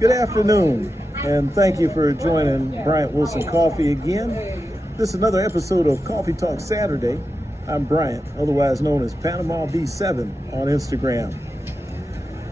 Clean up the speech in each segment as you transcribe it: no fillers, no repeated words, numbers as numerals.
Good afternoon, and thank you for joining Bryant Wilson Coffee again. This is another episode of Coffee Talk Saturday. I'm Bryant, otherwise known as Panama B7 on Instagram.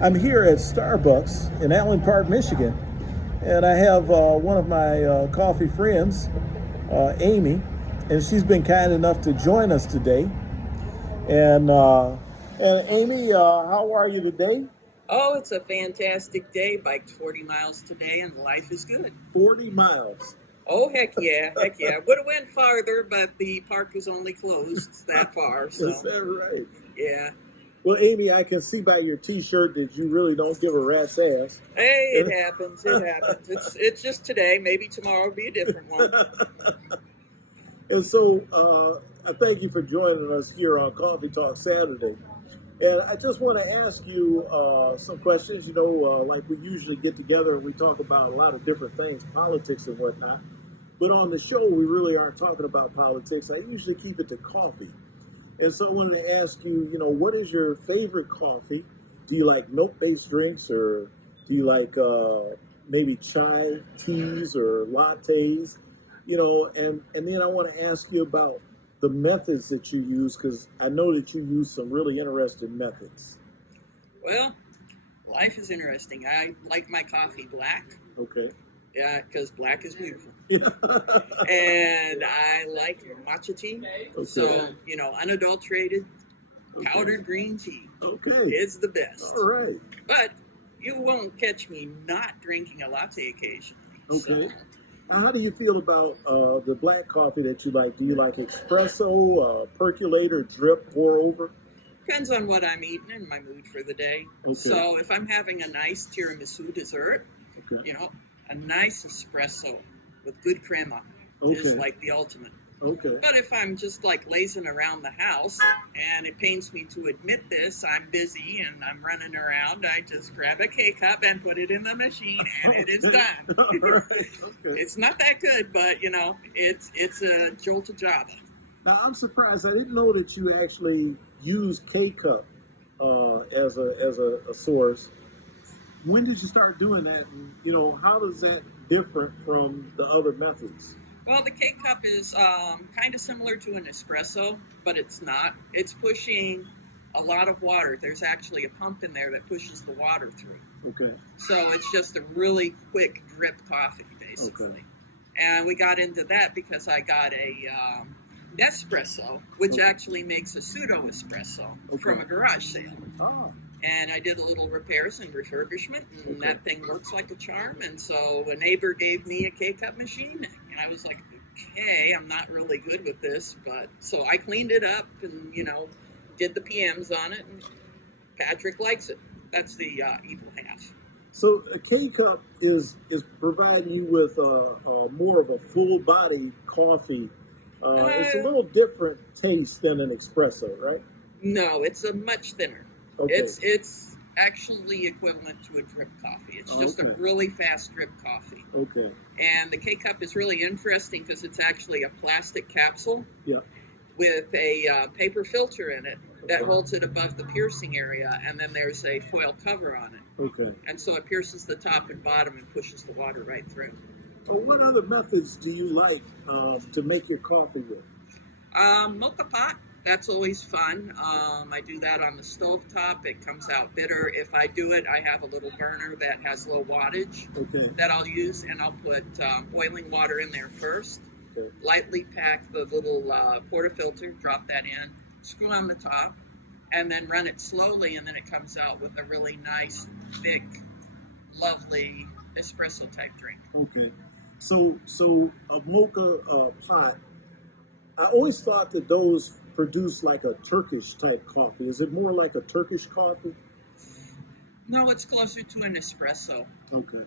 I'm here at Starbucks in Allen Park, Michigan, and I have one of my coffee friends, Amy, and she's been kind enough to join us today. And Amy, how are you today? Oh, it's a fantastic day. Biked 40 miles today, and life is good. 40 miles. Oh, heck yeah, heck yeah. Would have went farther, but the park is only closed that far. So, Is that right? yeah. Well, Amy, I can see by your T-shirt that you really don't give a rat's ass. Hey, it happens. It happens. It's just today. Maybe tomorrow will be a different one. And so, I thank you for joining us here on Coffee Talk Saturday. And I just want to ask you some questions. You know, like we usually get together and we talk about a lot of different things, politics and whatnot. But on the show, we really aren't talking about politics. I usually keep it to coffee. And so I wanted to ask you, you know, what is your favorite coffee? Do you like milk-based drinks, or do you like maybe chai teas or lattes? You know, and then I want to ask you about the methods that you use, because I know that you use some really interesting methods. Well, life is interesting. I like my coffee black. Okay. Yeah, because black is beautiful. Yeah. And I like matcha tea. Okay. So, you know, unadulterated, Okay. powdered green tea. Okay. Is the best. All right. But you won't catch me not drinking a latte occasionally. Okay. So, Now, how do you feel about the black coffee that you like? Do you like espresso, percolator, drip, pour over? depends on what I'm eating and my mood for the day. Okay. So if I'm having a nice tiramisu dessert, Okay. you know, a nice espresso with good crema is Okay. like the ultimate. Okay. But if I'm just like lazing around the house, and it pains me to admit this, I'm busy and I'm running around, I just grab a K-cup and put it in the machine, and it is done. All right. Okay. It's not that good, but you know, it's a jolt of Java. Now, I'm surprised. I didn't know that you actually use K-cup as a source. When did you start doing that? And, you know, how does that differ from the other methods? Well, the K-cup is kind of similar to an espresso, but it's not. It's pushing a lot of water. There's actually a pump in there that pushes the water through. Okay. So it's just a really quick drip coffee, basically. Okay. And we got into that because I got a Nespresso, which Okay. actually makes a pseudo espresso from a garage sale. Ah. And I did a little repairs and refurbishment, and Okay. that thing works like a charm. And so a neighbor gave me a K-cup machine, and I was like, okay, I'm not really good with this, but so I cleaned it up and, you know, did the PMs on it, and Patrick likes it. That's the evil half. So a K-cup is providing you with more of a full body coffee. It's a little different taste than an espresso, right? No, it's a much thinner. Okay. It's actually equivalent to a drip coffee. It's just a Okay. really fast drip coffee. Okay. And the K-cup is really interesting because it's actually a plastic capsule Yeah. with a paper filter in it that Okay. holds it above the piercing area, and then there's a foil cover on it. Okay. And so it pierces the top and bottom and pushes the water right through. So what other methods do you like to make your coffee with? Mocha pot, that's always fun. I do that on the stovetop. It comes out bitter. If I do it, I have a little burner that has low wattage Okay. that I'll use, and I'll put boiling water in there first. Okay. Lightly pack the little portafilter, drop that in, screw on the top, and then run it slowly, and then it comes out with a really nice, thick, lovely espresso type drink. Okay. So a mocha pot. I always thought that those produce like a Turkish type coffee. Is it more like a Turkish coffee? No, it's closer to an espresso. Okay.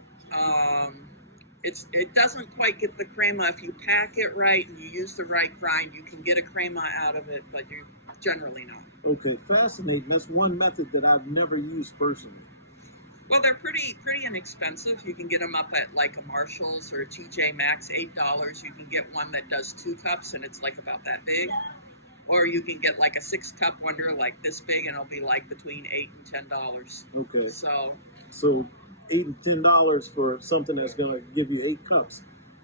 It doesn't quite get the crema. If you pack it right and you use the right grind, you can get a crema out of it, but you generally not. Okay, fascinating. That's one method that I've never used personally. Well, they're pretty inexpensive. You can get them up at like a Marshall's or a TJ Maxx, $8. You can get one that does 2 cups and it's like about that big. Or you can get like a 6-cup wonder like this big and it'll be like between $8 and $10. Okay. So So $8 and $10 for something that's going to give you 8 cups.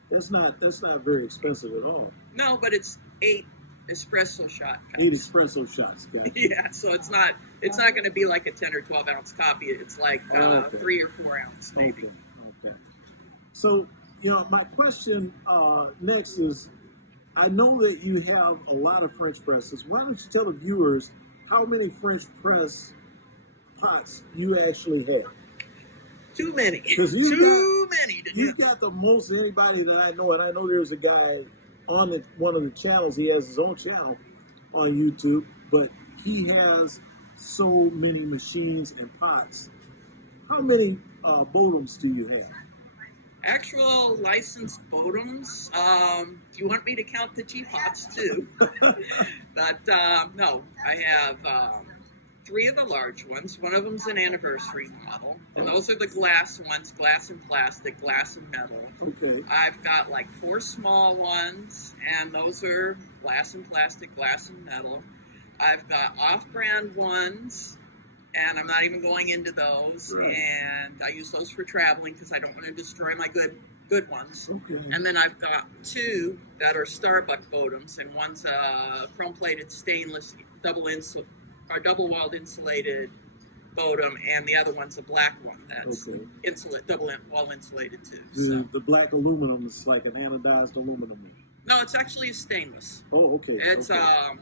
That's not very expensive at all. No, but it's 8 espresso shot cups. 8 espresso shots, guys. Yeah, so it's not going to be like a 10 or 12 ounce coffee. It's like Okay. 3 or 4 ounce maybe. Okay. So, my question next is, I know that you have a lot of French presses. Why don't you tell the viewers how many French press pots you actually have? Too many. Because Too many. You've got the most of anybody that I know, and I know there's a guy on one of the channels. He has his own channel on YouTube, but he has so many machines and pots. How many Bodems do you have? Actual licensed Bodems. You want me to count the teapots too? But no, I have 3 of the large ones. One of them's an anniversary model, and those are the glass ones: glass and plastic, glass and metal. Okay. I've got like 4 small ones, and those are glass and plastic, glass and metal. I've got off-brand ones, and I'm not even going into those. Right. And I use those for traveling because I don't want to destroy my good ones. Okay. And then I've got 2 that are Starbuck Bodems, and one's a chrome-plated stainless double-walled insulated Bodem, and the other one's a black one that's double-wall insulated too. The black aluminum is like an anodized aluminum. No, it's actually a stainless. Oh, okay. It's okay.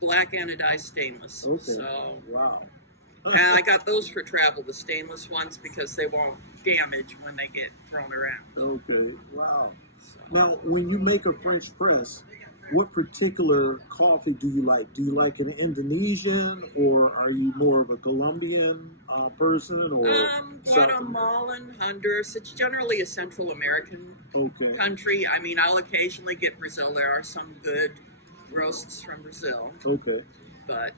Black anodized stainless. Okay. So, wow. and I got those for travel, the stainless ones, because they won't damage when they get thrown around. Okay. Wow. So, Now, when you make a French press, what particular coffee do you like? Do you like an Indonesian, or are you more of a Colombian person, or Guatemalan, Honduras. It's generally a Central American country. I mean, I'll occasionally get Brazil. There are some good roasts from Brazil. Okay. But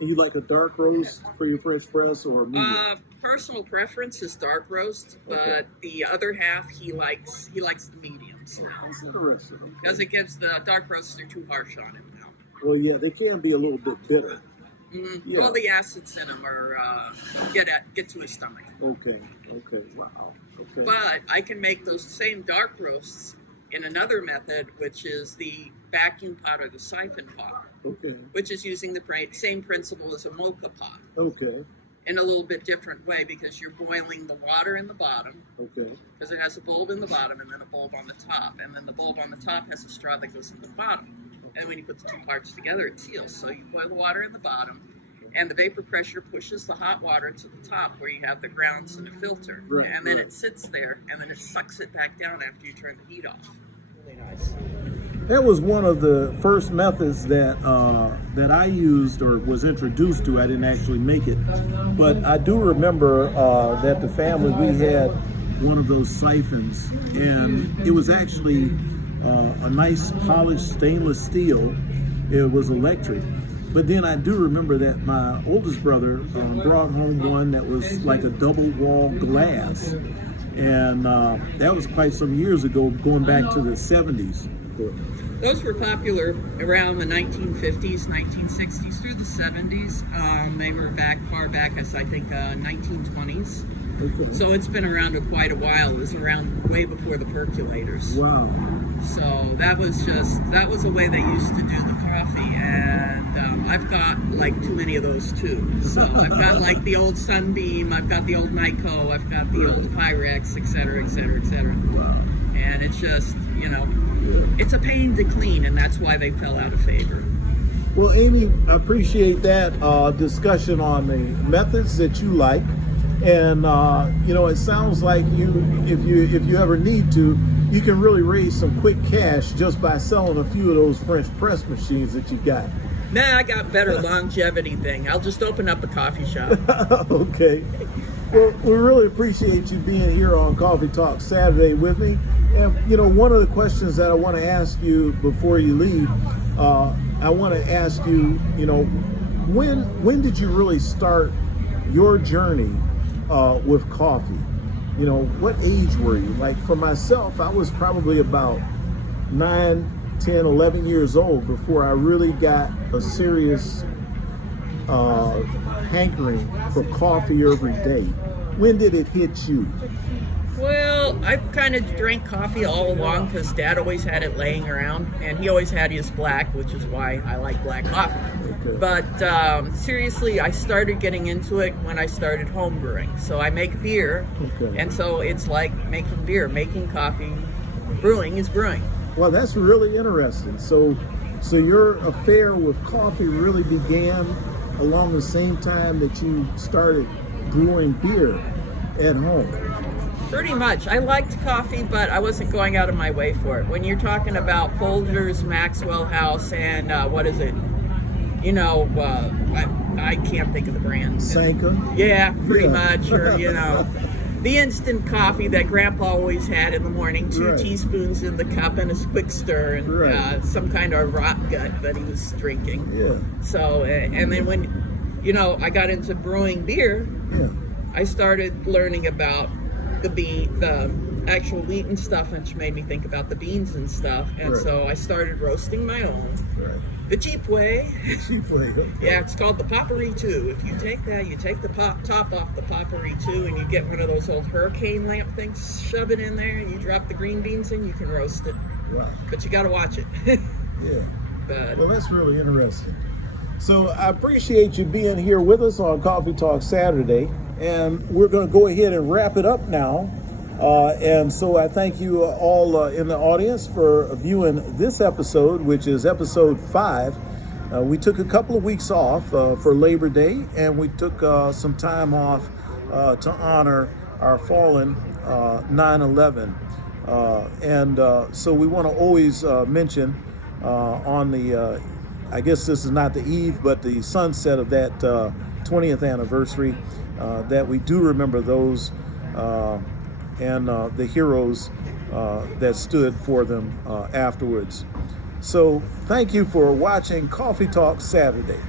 and you like a dark roast for your French press, or a medium? Personal preference is dark roast, but the other half he likes the mediums now. That's interesting. Okay. Because it gives the dark roasts are too harsh on him now. Well, yeah, they can be a little bit bitter. Mm-hmm. Yeah. Well, the acids in them are get to his stomach. Okay. Wow. Okay. But I can make those same dark roasts in another method, which is the vacuum pot or the siphon pot. Okay. Which is using the same principle as a mocha pot. Okay. In a little bit different way, because you're boiling the water in the bottom. Okay. Because it has a bulb in the bottom and then a bulb on the top. And then the bulb on the top has a straw that goes in the bottom. And when you put the 2 parts together, it seals. So you boil the water in the bottom, and the vapor pressure pushes the hot water to the top where you have the grounds and the filter. Right, and then right. it sits there, and then it sucks it back down after you turn the heat off. Really nice. That was one of the first methods that I used or was introduced to. I didn't actually make it, but I do remember that the family, we had one of those siphons, and it was actually a nice polished stainless steel. It was electric. But then I do remember that my oldest brother brought home one that was like a double wall glass. And that was quite some years ago, going back to the 70s. Those were popular around the 1950s, 1960s through the 70s. They were far back as I think 1920s. Okay. So it's been around quite a while. It was around way before the percolators. Wow. So that was a way they used to do the coffee, and I've got like too many of those too. So I've got like the old Sunbeam, I've got the old Nyko, I've got the old Pyrex, etc., etc., etc. Wow. And it's just, it's a pain to clean, and that's why they fell out of favor. Well, Amy, I appreciate that discussion on the methods that you like, and it sounds like if you ever need to, you can really raise some quick cash just by selling a few of those French press machines that you got. Nah, I got better longevity thing. I'll just open up a coffee shop. Okay. Well, we really appreciate you being here on Coffee Talk Saturday with me. And, one of the questions that I want to ask you before you leave, I want to ask you, when did you really start your journey with coffee? What age were you? Like for myself, I was probably about 9, 10, 11 years old before I really got a serious hankering for coffee every day. When did it hit you? Well, I've kind of drank coffee all along because Dad always had it laying around, and he always had his black, which is why I like black coffee. Okay. But seriously, I started getting into it when I started home brewing. So I make beer, Okay. and so it's like making beer, making coffee. Brewing is brewing. Well, that's really interesting. So your affair with coffee really began along the same time that you started brewing beer at home. Pretty much. I liked coffee, but I wasn't going out of my way for it. When you're talking about Folgers, Maxwell House, and what is it? You know, I can't think of the brand. Sanka? Yeah, pretty Yeah. mutt, or, you know, the instant coffee that Grandpa always had in the morning, 2 Right. teaspoons in the cup and a quick stir, and Right. some kind of rot gut that he was drinking. Yeah. So, and then when, you know, I got into brewing beer, Yeah. I started learning about the actual wheat and stuff, which made me think about the beans and stuff. And Right. so I started roasting my own, Right. the cheap way. Cheap way. Yeah, it's called the Potpourri 2. If you take that, you take the top off the Potpourri 2, and you get one of those old hurricane lamp things, shove it in there, and you drop the green beans in, you can roast it. Wow. But you got to watch it. Yeah. But Well, that's really interesting. So I appreciate you being here with us on Coffee Talk Saturday, and we're going to go ahead and wrap it up now. And so I thank you all in the audience for viewing this episode, which is episode 5. We took a couple of weeks off for Labor Day, and we took some time off to honor our fallen 9/11. So we want to always mention on the I guess this is not the eve, but the sunset of that 20th anniversary, that we do remember those and the heroes that stood for them afterwards. So thank you for watching Coffee Talk Saturday.